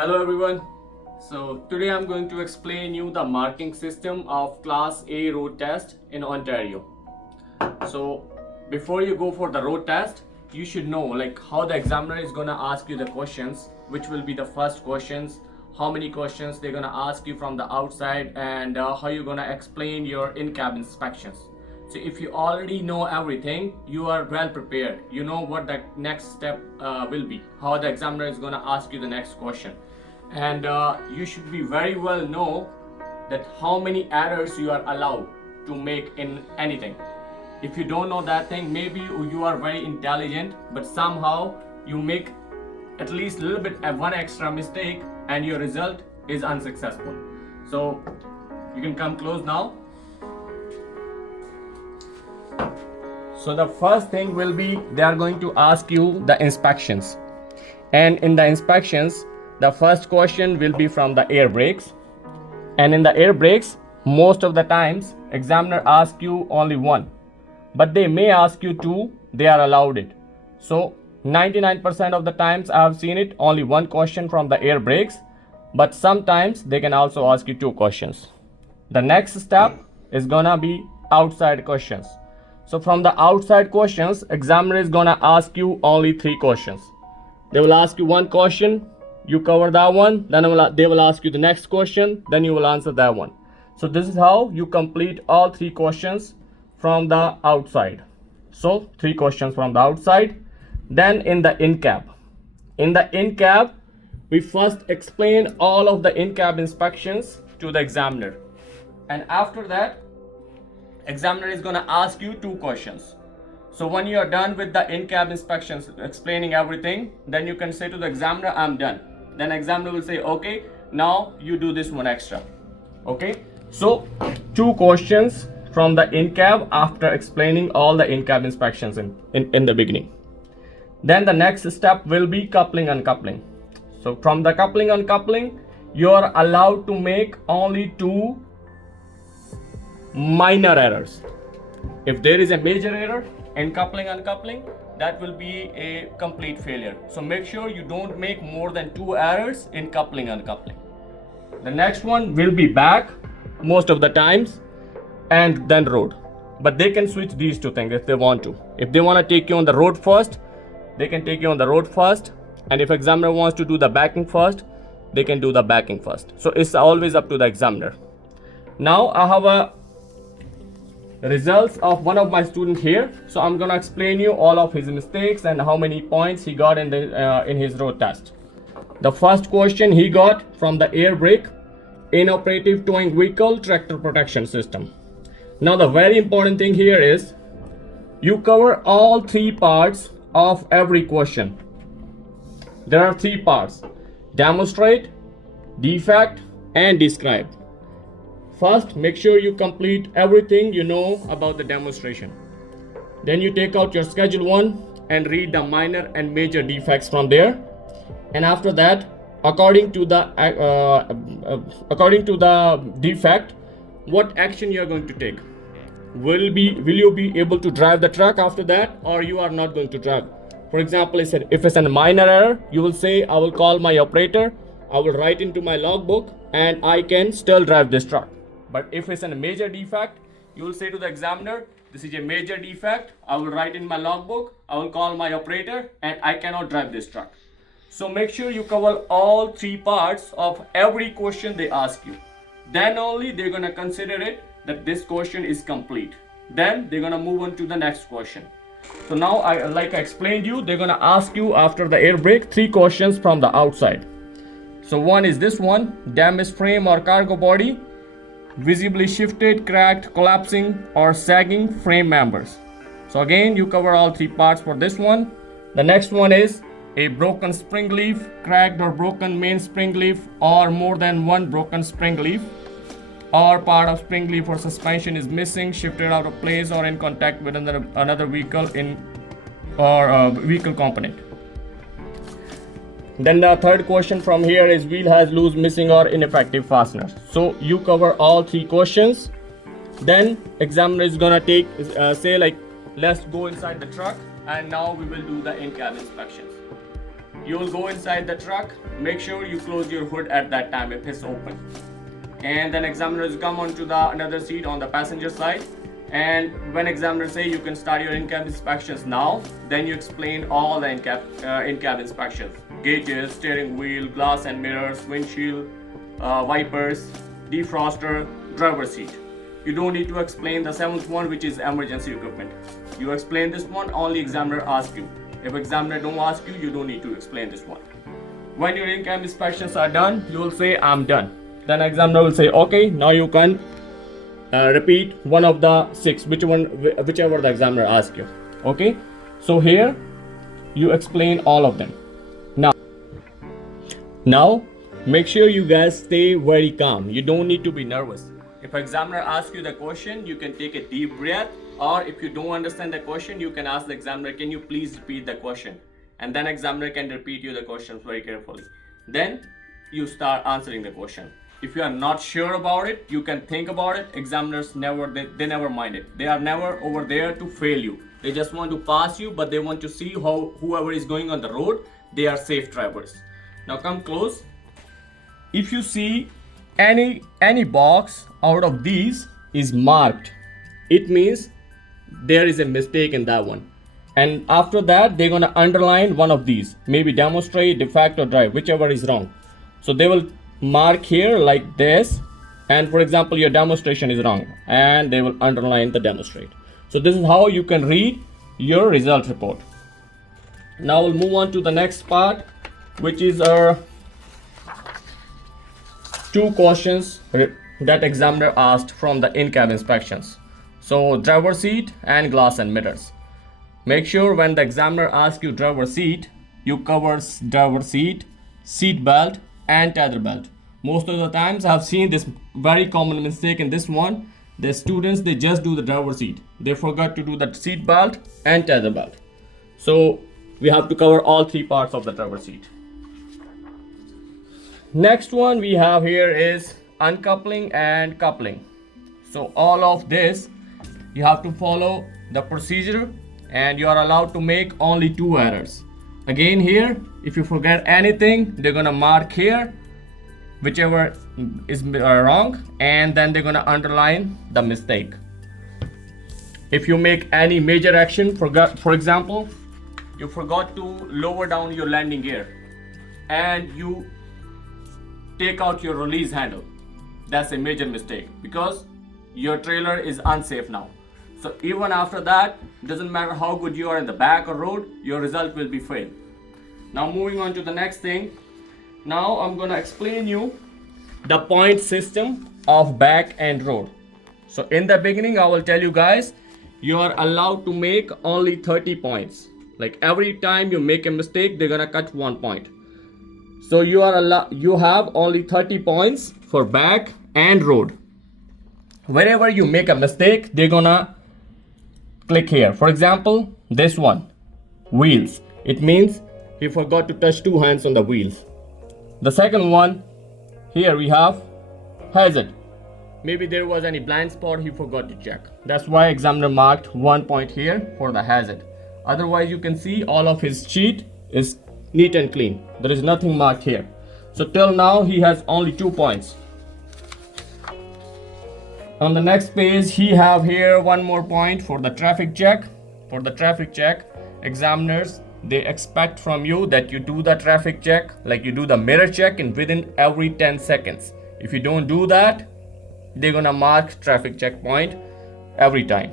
Hello everyone. So today I'm going to explain you the marking system of Class A road test in Ontario. So before you go for the road test, you should know how the examiner is gonna ask you the questions, which will be the first questions, how many questions they're gonna ask you from the outside, and how you're gonna explain your in-cab inspections. So if you already know everything, you are well prepared. You know what the next step will be, how the examiner is gonna ask you the next question, and you should be very well know that how many errors you are allowed to make in anything. If you don't know that thing, maybe you are very intelligent, but somehow you make at least a little bit one extra mistake and your result is unsuccessful. So you can come close now. So the first thing will be they are going to ask you the inspections, and in the inspections the first question will be from the air brakes, and in the air brakes most of the times examiner ask you only one, but they may ask you two. They are allowed it. So 99% of the times I have seen it only one question from the air brakes, but sometimes they can also ask you two questions. The next step is gonna be outside questions. So from the outside questions, examiner is gonna ask you only three questions. They will ask you one question, you cover that one, then they will ask you the next question, then you will answer that one. So this is how you complete all three questions from the outside. So three questions from the outside. Then in the in-cab, we first explain all of the in-cab inspections to the examiner, and after that examiner is going to ask you two questions. So when you are done with the in-cab inspections, explaining everything, then you can say to the examiner, I'm done. Then examiner will say, okay, now you do this one extra. Okay, so two questions from the in-cab after explaining all the in-cab inspections in the beginning. Then the next step will be coupling uncoupling. So from the coupling uncoupling, you are allowed to make only two minor errors. If there is a major error in coupling uncoupling, that will be a complete failure. So make sure you don't make more than two errors in coupling uncoupling. The next one will be back most of the times, and then road. But they can switch these two things if they want to. If they want to take you on the road first, they can take you on the road first, and if examiner wants to do the backing first, they can do the backing first. So it's always up to the examiner. Now I have a results of one of my students here, so I'm gonna explain you all of his mistakes and how many points he got in his road test. The first question he got from the air brake: inoperative towing vehicle tractor protection system. Now the very important thing here is you cover all three parts of every question. There are three parts: demonstrate, defect, and describe. First, make sure you complete everything you know about the demonstration. Then you take out your schedule 1 and read the minor and major defects from there. And after that, according to the defect, what action you are going to take. Will you be able to drive the truck after that, or you are not going to drive? For example, if it's a minor error, you will say, I will call my operator, I will write into my logbook, and I can still drive this truck. But if it's a major defect, you will say to the examiner, this is a major defect, I will write in my logbook, I will call my operator, and I cannot drive this truck. So make sure you cover all three parts of every question they ask you. Then only they're going to consider it that this question is complete. Then they're going to move on to the next question. So now, like I explained you, they're going to ask you after the air brake three questions from the outside. So one is this one: damaged frame or cargo body, visibly shifted, cracked, collapsing, or sagging frame members. So again, you cover all three parts for this one. The next one is a broken spring leaf, cracked or broken main spring leaf, or more than one broken spring leaf, or part of spring leaf or suspension is missing, shifted out of place, or in contact with another vehicle or vehicle component. Then the third question from here is wheel has loose, missing, or ineffective fasteners. So you cover all three questions. Then examiner is gonna say let's go inside the truck, and now we will do the in-cab inspections. You will go inside the truck. Make sure you close your hood at that time if it's open. And then examiners come onto the another seat on the passenger side. And when examiners say you can start your in-cab inspections now, then you explain all the in-cab inspections: gauges, steering wheel, glass and mirrors, windshield, wipers, defroster, driver seat. You don't need to explain the seventh one, which is emergency equipment. You explain this one, only examiner asks you. If examiner don't ask you, you don't need to explain this one. When your in-cab inspections are done, you will say I'm done. Then examiner will say, okay, now you can repeat one of the six, whichever the examiner asks you. Okay, so here you explain all of them. Now make sure you guys stay very calm. You don't need to be nervous. If examiner asks you the question, you can take a deep breath, or if you don't understand the question, you can ask the examiner, can you please repeat the question? And then examiner can repeat you the question very carefully. Then you start answering the question. If you are not sure about it, you can think about it. Examiners they never mind it. They are never over there to fail you. They just want to pass you, but they want to see how whoever is going on the road, they are safe drivers. Now come close. If you see any box out of these is marked, it means there is a mistake in that one. And after that, they're gonna underline one of these, maybe demonstrate, defect, or drive, whichever is wrong. So they will mark here like this, and for example your demonstration is wrong, and they will underline the demonstrate. So this is how you can read your result report. Now we'll move on to the next part, which is our two questions that examiner asked from the in-cab inspections. So driver seat and glass and mirrors. Make sure when the examiner asks you driver seat, you cover driver seat, seat belt and tether belt. Most of the times I have seen this very common mistake in this one. The students, they just do the driver seat. They forgot to do the seat belt and tether belt. So we have to cover all three parts of the driver seat. Next one we have here is uncoupling and coupling. So all of this you have to follow the procedure, and you are allowed to make only 2 errors. Again here, if you forget anything, they're gonna mark here whichever is wrong, and then they're gonna underline the mistake. If you make any major action, for example, you forgot to lower down your landing gear and you take out your release handle, that's a major mistake because your trailer is unsafe now. So even after that, doesn't matter how good you are in the back or road, your result will be failed. Now moving on to the next thing. Now I'm gonna explain you the point system of back and road. So in the beginning, I will tell you guys, you are allowed to make only 30 points. Like every time you make a mistake, they're gonna cut 1 point. So you have only 30 points for back and road. Wherever you make a mistake, they're gonna click here. For example, this one, wheels. It means you forgot to touch 2 hands on the wheels. The second one, here we have hazard. Maybe there was any blind spot he forgot to check. That's why examiner marked 1 point here for the hazard. Otherwise, you can see all of his sheet is neat and clean. There is nothing marked here. So till now he has only 2 points. On the next page, he have here 1 more point for the traffic check. For the traffic check, examiners, they expect from you that you do the traffic check, like you do the mirror check in within every 10 seconds. If you don't do that, they're gonna mark traffic checkpoint every time.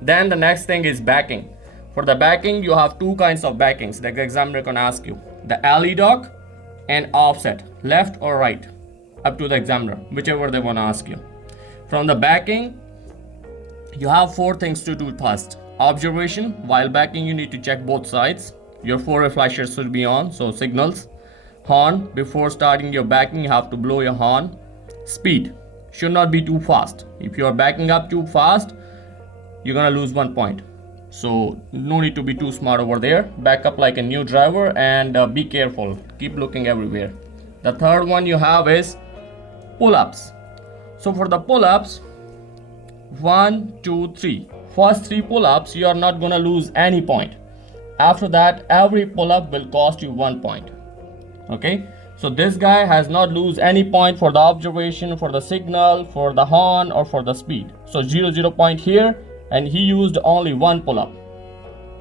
Then the next thing is backing. For the backing, you have 2 kinds of backings that the examiner can ask you. The alley dock and offset, left or right, up to the examiner, whichever they wanna ask you. From the backing, you have 4 things to do first. Observation, while backing you need to check both sides. Your forward flashers should be on, so signals. Horn, before starting your backing you have to blow your horn. Speed, should not be too fast. If you are backing up too fast, you're gonna lose 1 point. So no need to be too smart over there. Back up like a new driver and be careful. Keep looking everywhere. The third one you have is pull-ups. So for the pull-ups, 1, 2, 3. First 3 pull-ups, you are not gonna lose any point. after that every pull-up will cost you 1 point. Okay, so this guy has not lose any point for the observation, for the signal, for the horn, or for the speed. So 0 point here, and he used only 1 pull-up.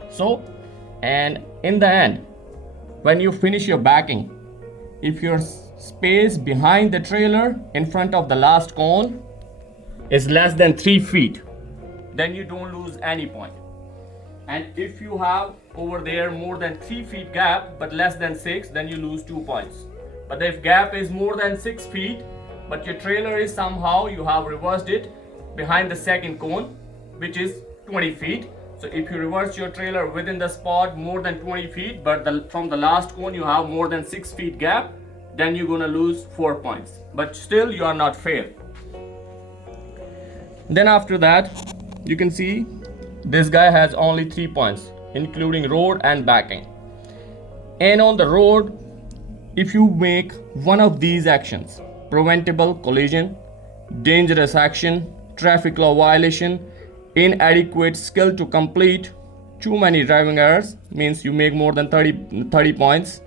So, and in the end, when you finish your backing, if your space behind the trailer in front of the last cone is less than 3 feet, then you don't lose any point. And if you have over there more than 3 feet gap but less than 6, then you lose 2 points. But if gap is more than 6 feet but your trailer is somehow you have reversed it behind the second cone, which is 20 feet. So if you reverse your trailer within the spot more than 20 feet but from the last cone you have more than 6 feet gap, then you're gonna lose 4 points, but still you are not fail. Then after that, you can see this guy has only 3 points, including road and backing. And on the road, if you make one of these actions, preventable collision, dangerous action, traffic law violation, inadequate skill to complete, too many driving errors, means you make more than 30 points,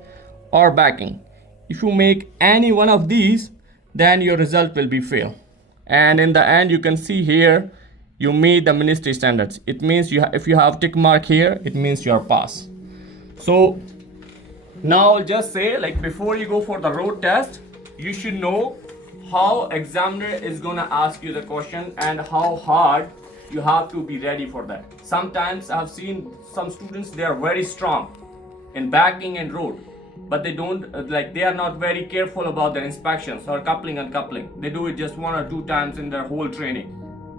or backing. If you make any one of these, then your result will be fail. And in the end, you can see here, you meet the ministry standards. It means if you have tick mark here, it means you are pass. So now I'll just say, like, before you go for the road test, you should know how examiner is gonna ask you the question and how hard you have to be ready for that. Sometimes I've seen some students, they are very strong in backing and road, but they don't they are not very careful about their inspections or coupling and uncoupling. They do it just 1 or 2 times in their whole training,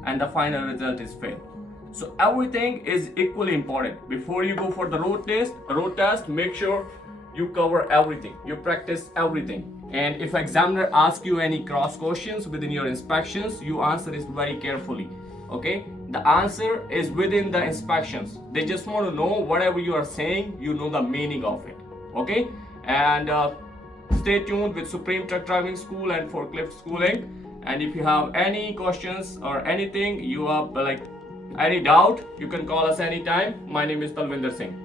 and the final result is fail. So everything is equally important. Before you go for the road test, make sure you cover everything, you practice everything. And if examiner asks you any cross questions within your inspections, you answer it very carefully. Okay, the answer is within the inspections. They just want to know whatever you are saying, you know the meaning of it. Okay, and stay tuned with Supreme Truck Driving School and Forklift Schooling. And if you have any questions or anything, you have any doubt, you can call us anytime. My name is Talvinder Singh.